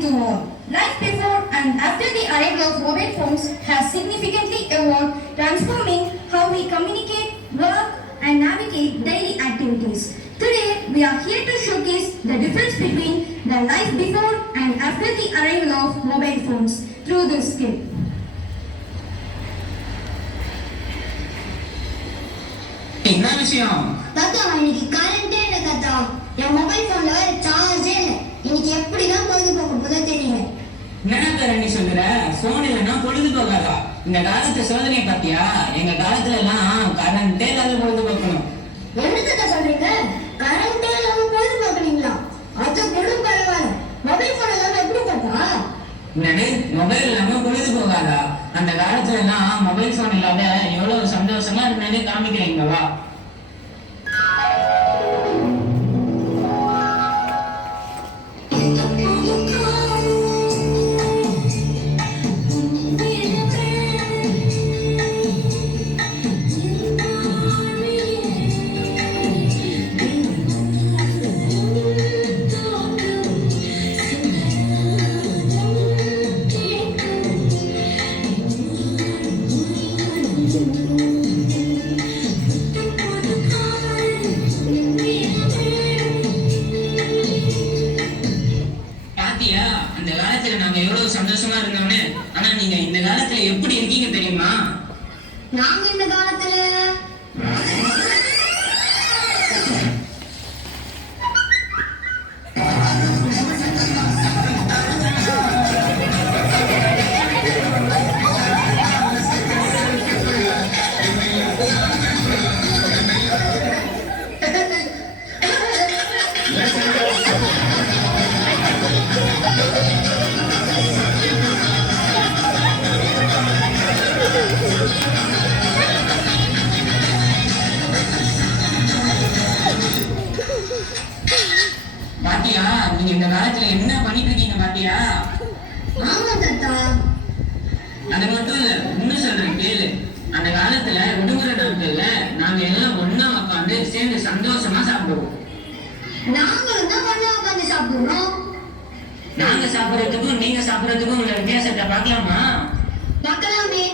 morning to all. Life before and after the arrival of mobile phones has significantly evolved, transforming how we communicate, work, and navigate daily activities. Today, we are here to showcase the difference between the life before and after the arrival of mobile phones through this skit. என்ன விஷயம்? தாத்தா இன்னைக்கு கரண்டே இல்ல தாத்தா. என் mobile போன்ல வேற சார்ஜே இல்ல. இன்னைக்கு எப்படிதான் பொழுதுபோக்க போதோ தெரியல. என்ன நீ சொல்ற? போன் இல்லைன்னா பொழுதுபோக்காதா? இந்த காலத்து சோதனை பாத்தியா? எங்க காலத்துல எல்லாம் கரண்டே இல்லாத பொழுதுபோக்கணும். என்ன தாத்தா சொல்றீங்க? கரண்டே இல்லாம பொழுதுபோக்குறீங்களா? அது கூட பரவாயில்ல. மொபைல் போன் இல்லாம எப்படி தாத்தா? என்னது மொபைல் இல்லாம பொழுதுபோகாதா? அந்த காலத்துல எல்லாம் மொபைல் போன் இல்லாத எவ்வளவு சந்தோஷமா இருந்ததே காமிக்கிறீங்களா? அந்த காலத்துல நாங்க எவ்வளவு சந்தோஷமா இருந்தோம்னு. ஆனா நீங்க இந்த காலத்துல எப்படி இருக்கீங்க தெரியுமா? நாங்க இந்த காலத்துல பாத்தியா நீங்க இந்த காலத்துல என்ன பண்ணிட்டு இருக்கீங்க பாத்தியா? ஆமா தாத்தா. அது மட்டும் இல்ல, இன்னும் சொல்றேன் கேளு. அந்த காலத்துல விடுமுறை நாட்கள்ல நாங்க எல்லாம் ஒண்ணா உட்காந்து சேர்ந்து சந்தோஷமா சாப்பிடுவோம். நாங்களும் தான் ஒண்ணா உட்காந்து சாப்பிடுறோம். நாங்க சாப்பிடறதுக்கும் நீங்க சாப்பிடறதுக்கும் உள்ள வித்தியாசத்தை பார்க்கலாமா? பார்க்கலாமே.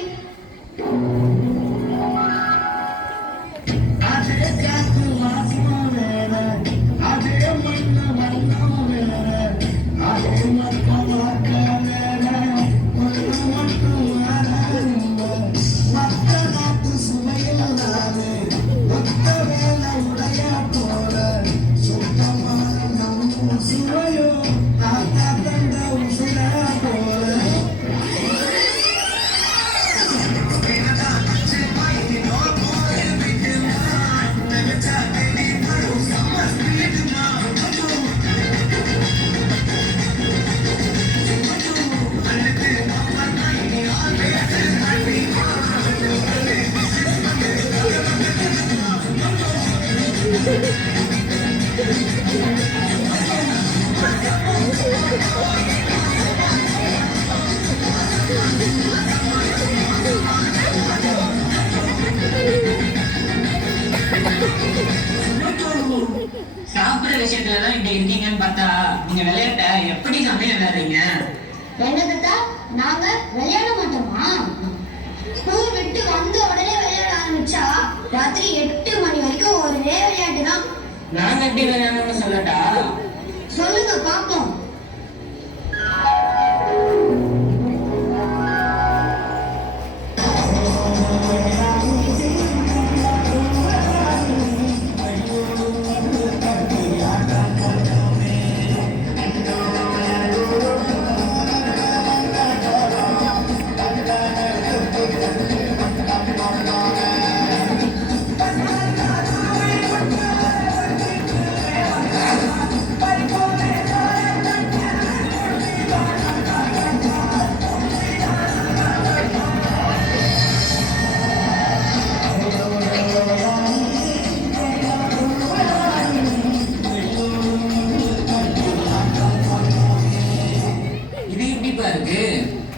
சாப்பிடுற விஷயத்துலதான் இப்படி இருக்கீங்கன்னு பார்த்தா நீங்க விளையாட்ட எப்படி சமையல் விளையாடுறீங்க? என்ன தாத்தா, நாங்க விளையாட மாட்டோமா? ஸ்கூல் விட்டு வந்த உடனே விளையாட ஆரம்பிச்சா ராத்திரி 8 மணி வரைக்கும் ஒரே விளையாட்டு தான். நாங்க எப்படி விளையாடணும்னு சொல்லட்டா? சொல்லுங்க பாப்போம்.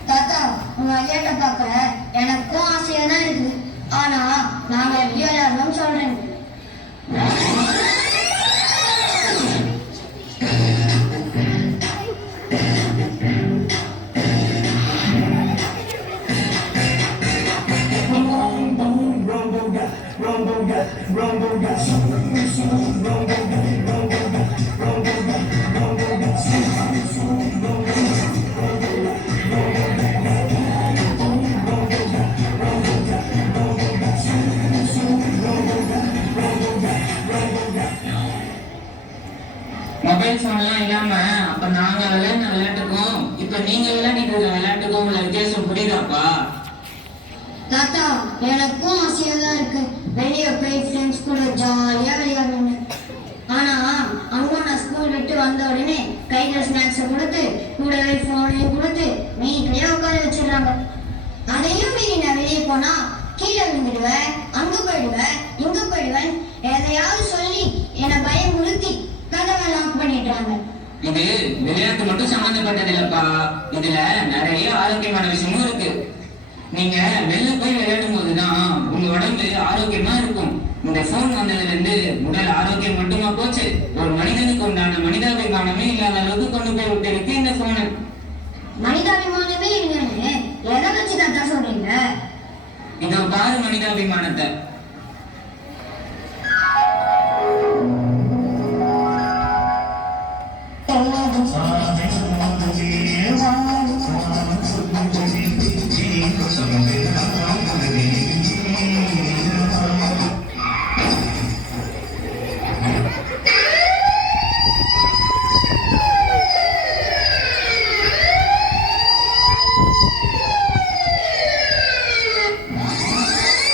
தாத்தா, உங்க விளையாட்ட பார்க்க எனக்கும் ஆசையா தான் இருக்குது. ஆனா நாங்க எப்படி விளையாடணும்னு சொல்றேன். போனா கீழே விழுந்துடுவேன், அங்கு போயிடுவேன், இங்கு போயிடுவேன், எதையாவது சொல்லி என்னை பயமுறுத்தி கதவை லாக் பண்ணிடுறாங்க. இது விளையாட்டு மட்டும் சம்பந்தப்பட்டது இல்லப்பா, இதுல நிறைய ஆரோக்கியமான விஷயமும் இருக்கு. நீங்க வெளில போய் விளையாடும் போதுதான் உங்க உடம்பு ஆரோக்கியமா இருக்கும். இந்த போன் வந்ததுல இருந்து உடல் ஆரோக்கியம் மட்டுமா போச்சு, ஒரு மனிதனுக்கு உண்டான மனிதாபிமானமே இல்லாத அளவுக்கு கொண்டு போய் விட்டு இருக்கு இந்த போனு. மனிதாபிமானமே இல்லைன்னு எதை வச்சு தாத்தா சொல்றீங்க? இதோ பாரு மனிதாபிமானத்தை.